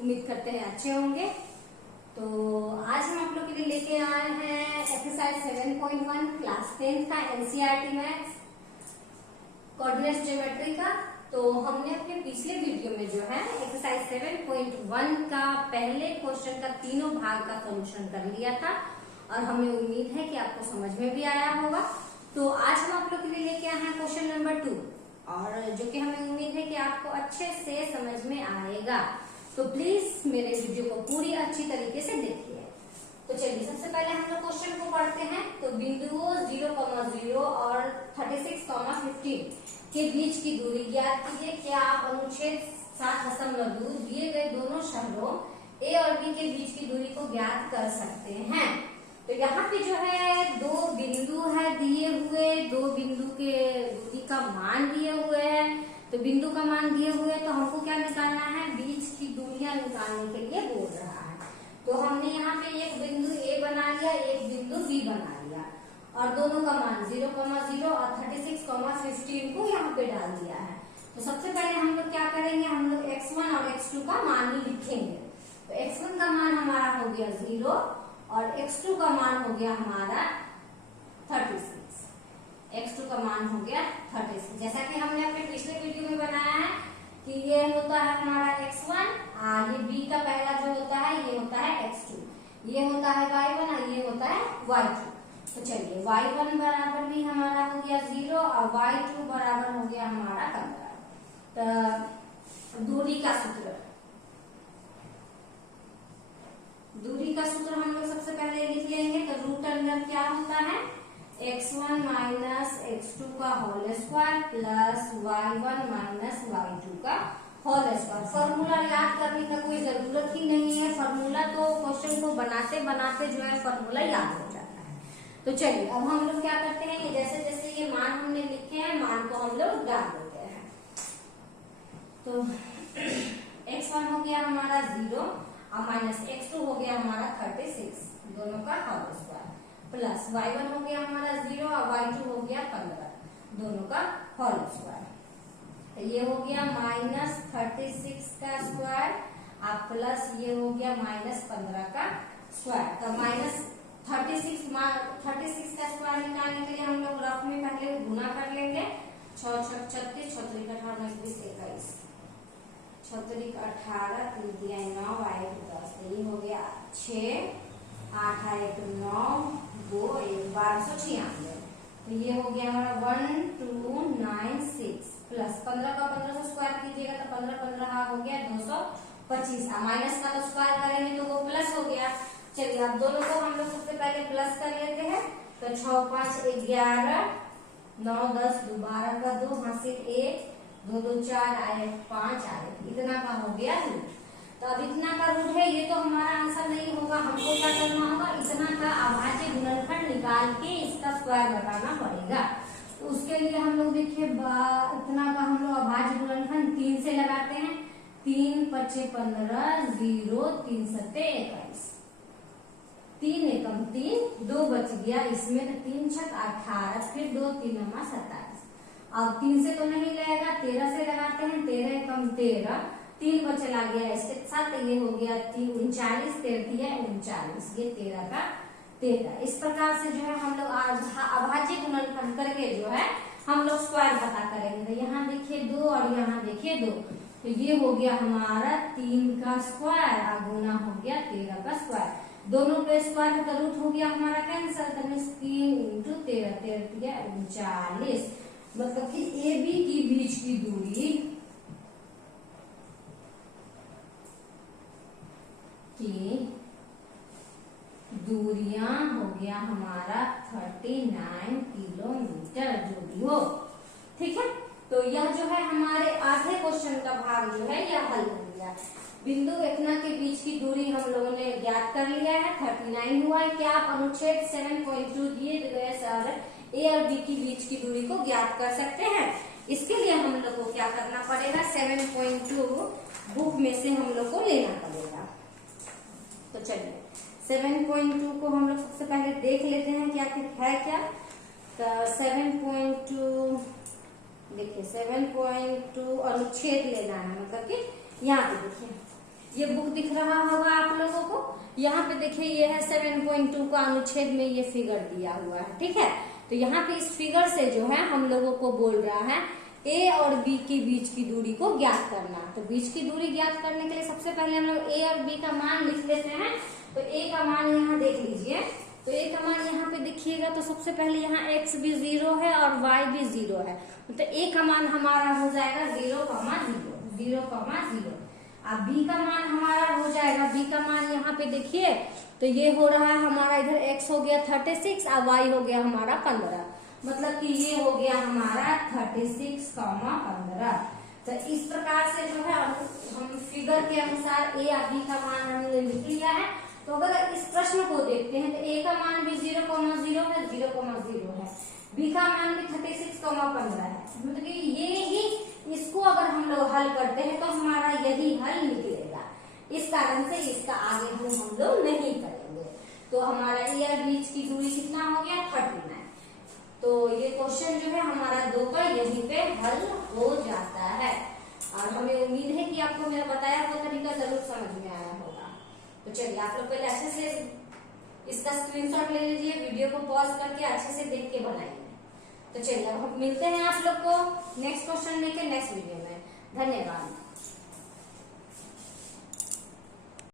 उम्मीद करते हैं अच्छे होंगे। तो आज हम आप लोग के लिए लेके आए हैं एक्सरसाइज 7.1 क्लास 10 का एनसीईआरटी मैथ्स कोऑर्डिनेट ज्योमेट्री का। तो हमने अपने पिछले वीडियो में जो है एक्सरसाइज 7.1 का पहले क्वेश्चन का तीनों भाग का सॉल्यूशन कर लिया था और हमें उम्मीद है कि आपको समझ में भी आया होगा। तो आज हम आप लोग के लिए लेके आए हैं क्वेश्चन नंबर 2 और जो कि हमें उम्मीद है कि आपको अच्छे से समझ में आएगा। तो प्लीज मेरे वीडियो को पूरी अच्छी तरीके से देखिए। तो चलिए सबसे पहले हम लोग क्वेश्चन को पढ़ते हैं। तो बिंदुओं 0,0 और 36,15 के बीच की दूरी ज्ञात कीजिए। क्या आप अनुच्छेद 7.2 दिए गए दोनों शहरों ए और बी के बीच की दूरी को ज्ञात कर सकते हैं। तो यहाँ पे जो है दो बिंदु है दिए हुए, दो बिंदु के दूरी का मान दिए हुए हैं। तो बिंदु का मान दिए हुए तो हमको क्या निकालना है, बीच की दूरियां निकालने के लिए बोल रहा है। तो हमने यहाँ पे एक बिंदु ए बना लिया, एक बिंदु बी बना लिया और दोनों का मान 0,0 और 36,15 को यहाँ पे डाल दिया है। तो सबसे पहले हम लोग क्या करेंगे, हम लोग x1 और x2 का मान लिखेंगे। तो x1 का मान हमारा हो गया 0 और x2 का मान हो गया हमारा 36। x2 का मान हो गया 36। जैसा कि हमने अपने पिछले वीडियो में बनाया है कि ये होता है हमारा x1, ये b का पहला जो होता है ये होता है x2, ये होता है y1 और ये होता है y2। तो चलिए y1 बराबर भी हमारा हो गया 0 और y2 बराबर हो गया हमारा 15। तो दूरी का सूत्र हम लोग सबसे पहले लिख लेंगे। तो रूट अंडर क्या होता है, x1 माइनस x2 का whole square plus y1 minus y2 का होल स्क्वायर। फॉर्मूला याद करने का कोई जरूरत ही नहीं है, फॉर्मूला तो क्वेश्चन को बनाते बनाते जो है फॉर्मूला याद हो जाता है। तो चलिए अब हम लोग क्या करते हैं, जैसे जैसे ये मान हमने लिखे हैं मान को हम लोग डाल देते हैं। तो x1 हो गया हमारा 0 और माइनस x2 हो गया हमारा 36, दोनों का होल स्क्वायर प्लस y1 हो गया हमारा 0 और y2 हो गया 15, दोनों का होल स्क्वायर। तो ये हो गया माइनस 36 का स्क्वायर और प्लस ये हो गया माइनस 15 का स्क्वायर। तो माइनस 36 का स्क्वायर निकालने के लिए हम लोग रफ में पहले गुना कर लेंगे। 6 6 36, 6 3 18 19 21, 6 3 18, 3 3 9, 8 10। तो ये हो गया 6 8 1 9 2 1 1296। तो ये हो गया हमारा 1296 प्लस 15 का 15 से स्क्वायर कीजिएगा तो 15 15 हो गया 225। माइनस का तो स्क्वायर करेंगे तो वो प्लस हो गया। चलिए अब दोनों को हम लोग सबसे पहले प्लस कर लेते हैं। तो 6 5 11 9 10 12 का 2 हाथ से 1 2 2 4 आए 5 आए, इतना का हो गया रूट। तो अब इतना का रूट है, ये तो हमारा आंसर नहीं होगा, हमको क्या करना होगा, इतना का अभाज्य गुणनखंड निकाल के इसका स्क्वायर लगाना पड़ेगा। तो उसके लिए हम लोग देखिए इतना का हम लोग अभाज्य गुणनखंड 3 से लगाते हैं। 3 5 15 0 3 7 21, 3 एकम 3 2 बच गया इसमें, तो 3 6 18 फिर 2 3 27। अब 3 से तो नहीं लगेगा, 13 से लगाते हैं। 13 एकम 13, 3 को चला गया इसके साथ, ये हो गया 39, 13 39, ये 13 का 13। इस प्रकार से जो है हम लोग अभाज्य गुणनखंड करके जो है हम लोग स्क्वायर पता करेंगे। तो यहाँ देखिए 2 और यहाँ देखिए 2, तो ये हो गया हमारा 3 का स्क्वायर और गुना हो गया 13 का स्क्वायर। दोनों पे स्क्वायर का रूट हो गया हमारा कैंसिल, तो 3 × 13 13 39, मतलब कि ए बी की बीच की दूरी दूरियां हो गया हमारा 39 किलोमीटर, जो भी हो। ठीक है, तो यह जो है हमारे आधे क्वेश्चन का भाग जो है यह हल हो गया। बिंदु इतना के बीच की दूरी हम लोगों ने ज्ञात कर लिया है, 39 हुआ है। क्या आप अनुच्छेद 7.2 दिए गए ए और बी की बीच की दूरी को ज्ञात कर सकते हैं। इसके लिए हम लोग को क्या करना पड़ेगा, 7.2 बुक में से हम लोग को लेना पड़ेगा। तो चलिए 7.2 को हम लोग सबसे पहले देख लेते हैं क्या है क्या। तो 7.2 देखिए 7.2 अनुच्छेद लेना है, मतलब कि यहाँ पे देखिए ये बुक दिख रहा होगा आप लोगों को। यहाँ पे देखिए ये है 7.2 का अनुच्छेद में ये फिगर दिया हुआ है, ठीक है। तो यहाँ पे इस फिगर से जो है हम लोगों को बोल रहा है ए और बी के बीच की दूरी को ज्ञात करना। तो बीच की दूरी ज्ञात करने के लिए सबसे पहले हम लोग ए और बी का मान लिख लेते हैं। तो ए का मान यहाँ देख लीजिए, तो ए का मान यहाँ पे देखिएगा तो सबसे पहले यहाँ x भी 0 है और y भी 0 है। तो ए का मान हमारा हो जाएगा 0,0। अब बी का मान हमारा हो जाएगा, बी का मान यहाँ पे देखिए तो ये हो रहा है हमारा, इधर x हो गया 36 और y हो गया हमारा 15, मतलब कि ये हो गया हमारा 36,15। तो इस प्रकार से जो है हम फिगर के अनुसार ए या बी का मान हमने लिख लिया है। तो अगर इस प्रश्न को देखते हैं तो ए का मान भी 0,0 है, 0,0 है, बी का मान भी 36,15 है। मतलब कि ये ही, इसको अगर हम लोग हल करते हैं तो हमारा यही हल निकलेगा। इस कारण से इसका आगे हम लोग नहीं करेंगे। तो हमारा ए और बीच की दूरी कितना हो गया 39। तो ये क्वेश्चन जो है हमारा 2 का यहीं पे हल हो जाता है। और हमें उम्मीद है कि आपको मेरा बताया हुआ तरीका जरूर समझ में आया होगा। तो चलिए आप लोग पहले अच्छे से इसका स्क्रीनशॉट ले लीजिए, वीडियो को पॉज करके अच्छे से देख के बनाइए। तो चलिए अब हम मिलते हैं आप लोग को नेक्स्ट क्वेश्चन लेके नेक्स्ट वीडियो में। धन्यवाद।